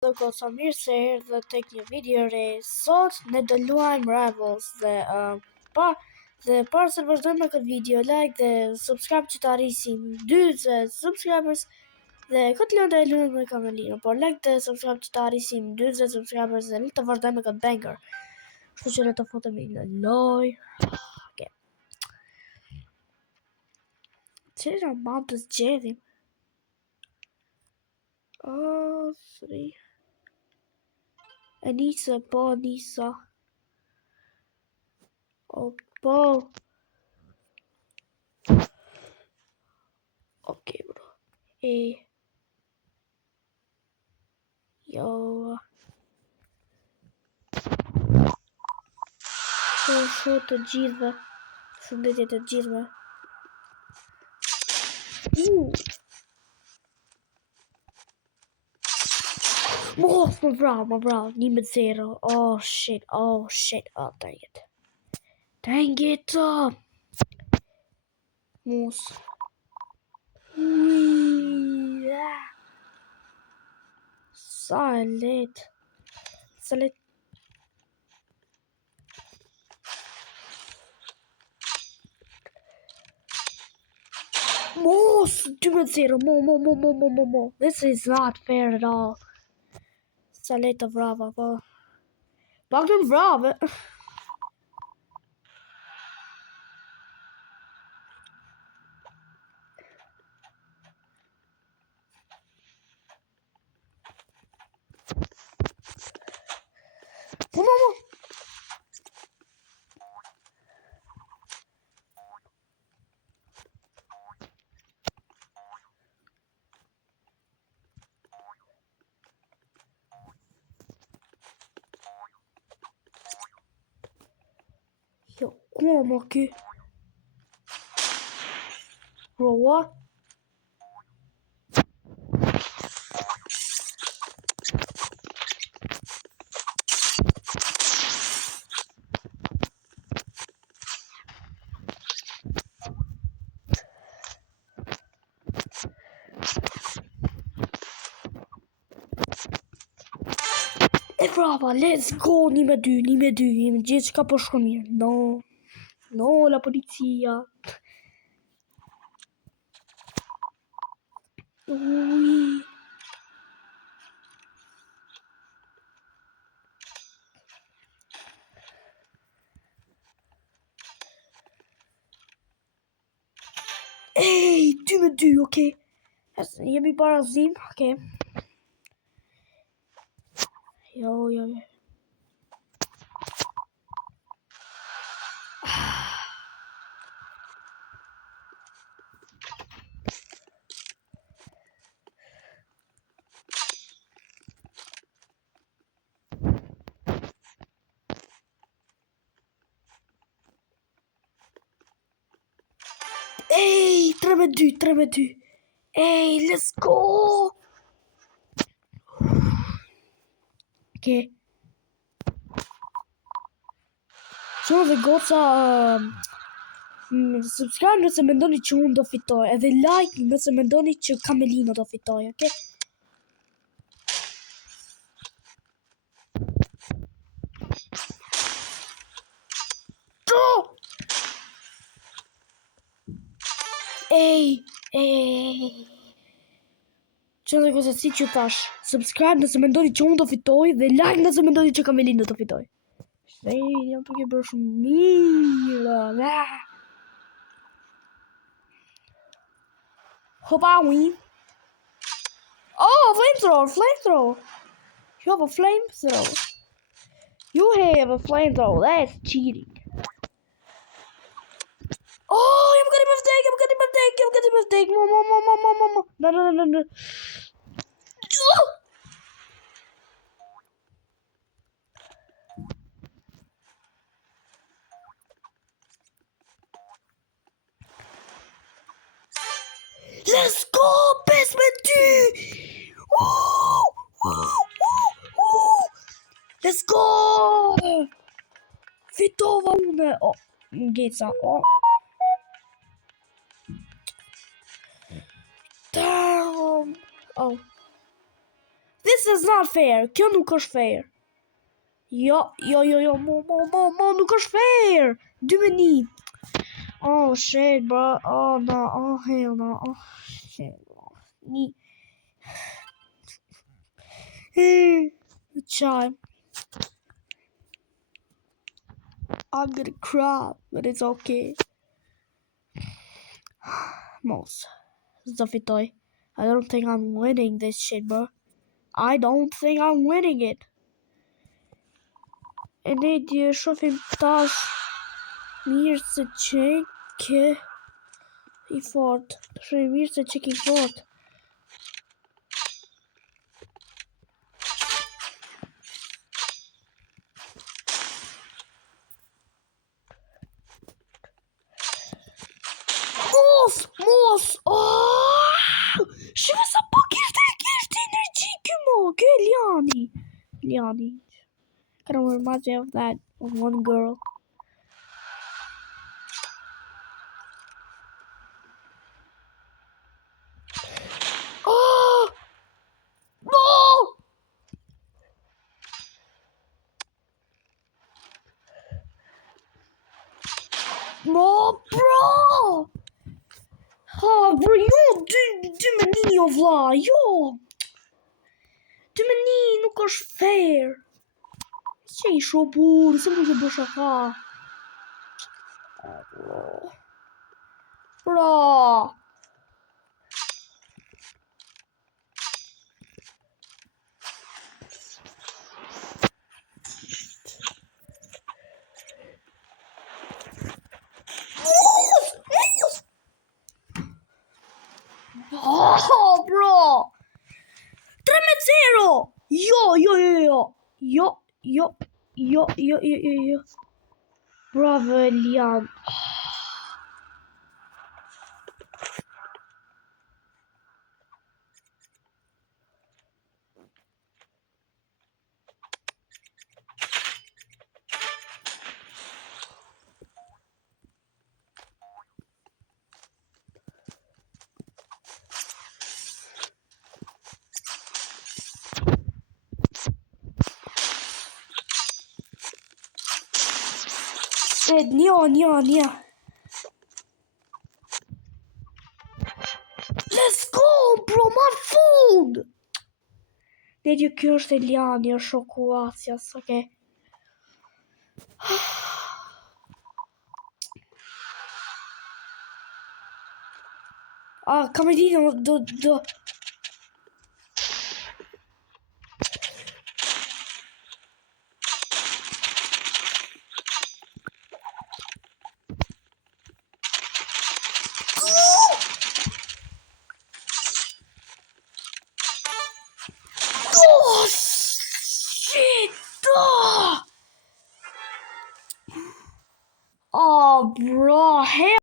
Dhe ko sa mirë se erdhe tek një video re. Sot ne do luajmë Rivals dhe para se vazhdojmë me këtë video, like dhe subscribe që të arrisim 40 subscribers dhe këtë luajmë dhe luajmë me Kamelino, por like dhe subscribe që të arrisim 40 subscribers dhe ne të vazhdojmë me këtë banger. Kështu që ne të futemi në loj. Okay. Qëra ma të zgjedhim? Oh, 3. Anisa, po Anisa. Oh, po. Okay, bro. Yo. Show të gjithëve. Shëndetje të gjithëve. Mos më vrau, 1-0. Oh shit, oh dang it. Mos. Sa e let. Mos, 2-0, mo. This is not fair at all. Sa le të vrava, po. Pak të vrave. Mo. Yo, como aqui? Bro, what? E brava, let's go, 1-2, jemi gjithë që ka po shko mirë. No, la polizia. Ui. Ej, 2-2, okay. Jemi barazim, okay. Jo. Ej, 3-2. Ej, let's go. Okay. Sono dhe goca subscribe nëse mendoni që unë do fitoj, edhe like nëse mendoni që Kamelino do fitoj, okay? Ej. Që dhe cosa si që thash, subscribe nëse mendoni që unë do fitoj dhe like nëse mendoni që Kamelino do fitoj. Jam të ke bërë shumë mirë. Hopa win. Oh, flamethrower. You have a flamethrower. That's cheating. Oh, I'm getting mistake. Mo. No. Let's go, basement 2! Woo! Let's go! Fitova unë. Oh, Geca. Oh. Damn. Oh. This This is not fair. Kjo nuk është fair. Jo, mo, nuk është fair. 2 me 1. Oh shit, bro. Oh no, oh hell no. Oh shit. Chime. I'm gonna cry, but it's okay. Mos. Zafitoj. I don't think I'm winning this shit, bro. I don't think I'm winning it. E ne dje shofim tash mirë se qek i fort. Shofim mirë se qek I fort. Mos! Oh! Shiva sa po kishte energji ky mo. Ky Liani. Kind of reminds me of that one girl. Oh! No! No, bro! Oh, bro, jo, dy me një jo vlla, jo! 2 me 1 nuk është fair. Që I shobur, se mu të bësha ka. Bro! Oh, bro! 3 me 0! Jo. Bravo, Elian. Një. Let's go, bro, my food! Nedju, kjo është Eliani, është shoku Asjas, okay. Kamedino, do... Oh, shit! Oh, bro, hell.